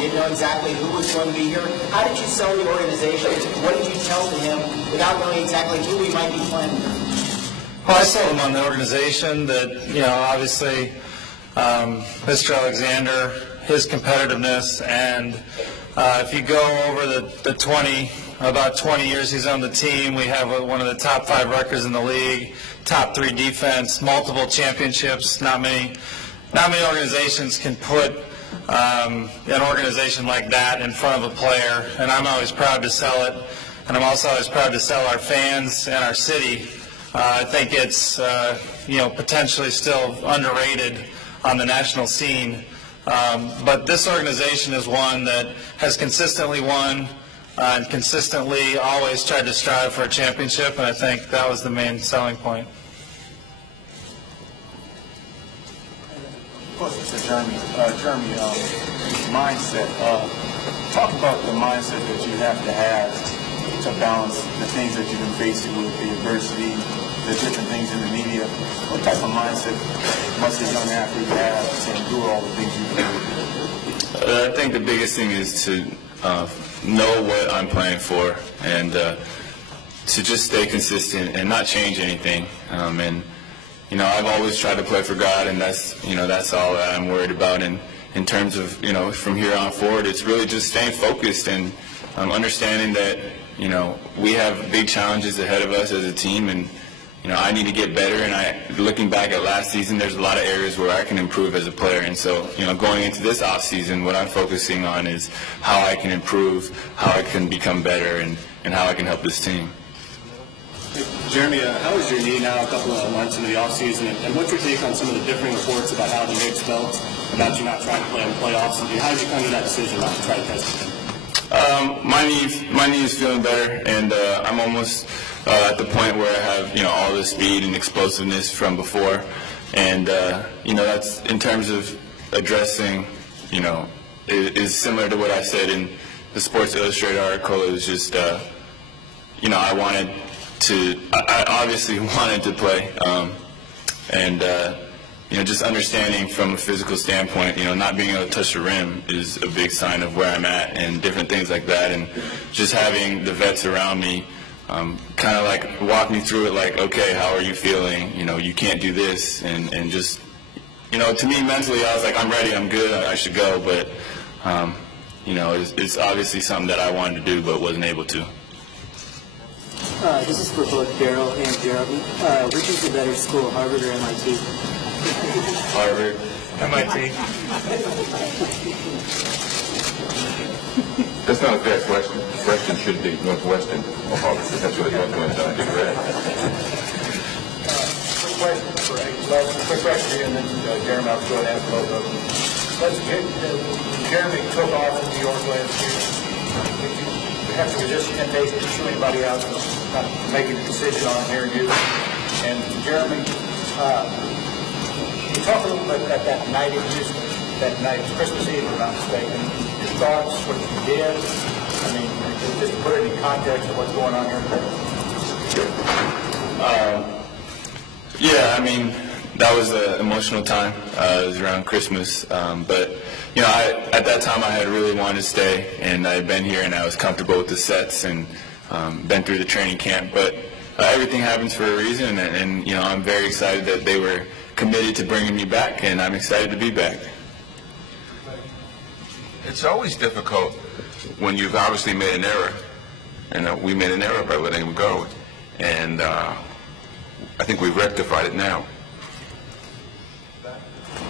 You didn't know exactly who was going to be here. How did you sell the organization? What did you tell to him without knowing exactly who we might be playing with? Well, I sold him on the organization that, obviously Mr. Alexander, his competitiveness, and if you go over about 20 years he's on the team, we have one of the top 5 records in the league, top 3 defense, multiple championships. Not many organizations can put an organization like that in front of a player, and I'm always proud to sell it, and I'm also always proud to sell our fans and our city. I think it's potentially still underrated on the national scene, but this organization is one that has consistently won and consistently always tried to strive for a championship, and I think that was the main selling point. Jeremy, mindset. Talk about the mindset that you have to balance the things that you've been facing with, the adversity, the different things in the media. What type of mindset must a young athlete have to endure all the things you do? I think the biggest thing is to know what I'm playing for, and to just stay consistent and not change anything. I've always tried to play for God, and that's all that I'm worried about. And in terms of, from here on forward, it's really just staying focused and understanding that, we have big challenges ahead of us as a team, and, I need to get better. And looking back at last season, there's a lot of areas where I can improve as a player. And so, going into this off season, what I'm focusing on is how I can improve, how I can become better, and how I can help this team. Jeremy, how is your knee now a couple of months into the offseason, and what's your take on some of the differing reports about how the Knicks felt about you not trying to play in the playoffs, and how did you come to that decision not to try to test it? My knee is feeling better, and I'm almost at the point where I have all the speed and explosiveness from before, and that's in terms of addressing is similar to what I said in the Sports Illustrated article. It was just I obviously wanted to play, and just understanding from a physical standpoint, not being able to touch the rim is a big sign of where I'm at, and different things like that. And just having the vets around me kind of like walk me through it, like, okay, how are you feeling? You can't do this, and just to me mentally, I was like, I'm ready, I'm good, I should go. But it's obviously something that I wanted to do but wasn't able to. This is for both Daryl and Jeremy. Which is the better school, Harvard or MIT? Harvard. MIT. That's not a fair question. The question should be Northwestern or Harvard. That's what the Northwestern did, right? Quick question here, and then Jeremy, I'll go ahead and ask both of them. Jeremy took off from New York last year. Did you have to resist the temptation to shoot anybody out, not making a decision on here and you? And Jeremy, you talk a little bit about that night in Houston, that night, Christmas Eve, if I'm not mistaken. Your thoughts, what you did? I mean, just to put it in context of what's going on here. Yeah, I mean, that was an emotional time. It was around Christmas, but at that time I had really wanted to stay, and I had been here, and I was comfortable with the sets, and been through the training camp. But everything happens for a reason, and I'm very excited that they were committed to bringing me back, and I'm excited to be back. It's always difficult when you've obviously made an error, and we made an error by letting him go, and I think we've rectified it now.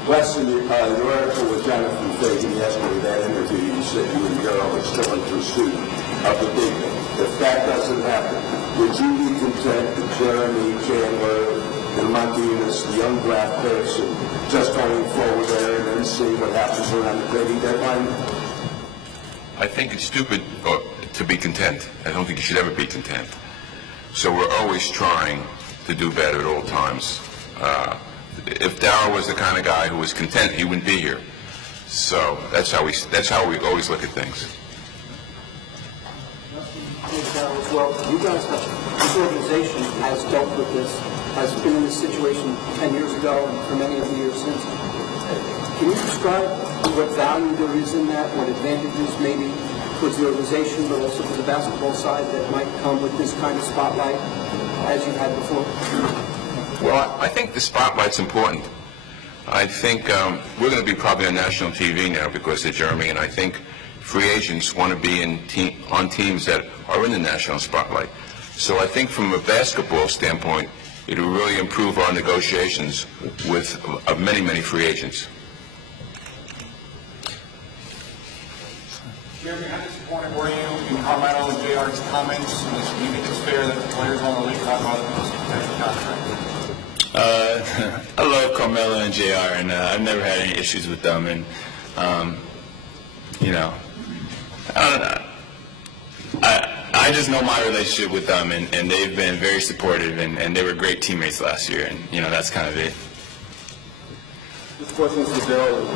Wes, in your article with Jonathan Fagan yesterday, that interview, you said you and Daryl are still in pursuit of the big one. If that doesn't happen, would you be content that Jeremy, Chandler, and Montinas, the young draft picks, and just going forward there and then see what happens around the trading deadline? I think it's stupid to be content. I don't think you should ever be content. So we're always trying to do better at all times. If Darryl was the kind of guy who was content, he wouldn't be here. So that's how we always look at things. Well, you guys, this organization has dealt with this, has been in this situation 10 years ago and for many of the years since. Can you describe what value there is in that, what advantages maybe towards the organization, but also to the basketball side that might come with this kind of spotlight as you've had before? Well, I think the spotlight's important. I think we're going to be probably on national TV now because of Jeremy, and I think free agents want to be on teams that are in the national spotlight. So I think from a basketball standpoint, it will really improve our negotiations with many, many free agents. Jeremy, how disappointed were you in Carmelo and JR's comments? Do you think it's fair that the players on the league talk about this potential contract? I love Carmelo and JR, and I've never had any issues with them. And you know, I don't know. I just know my relationship with them, and they've been very supportive, and they were great teammates last year, and you know, that's kind of it. This question's to Bill.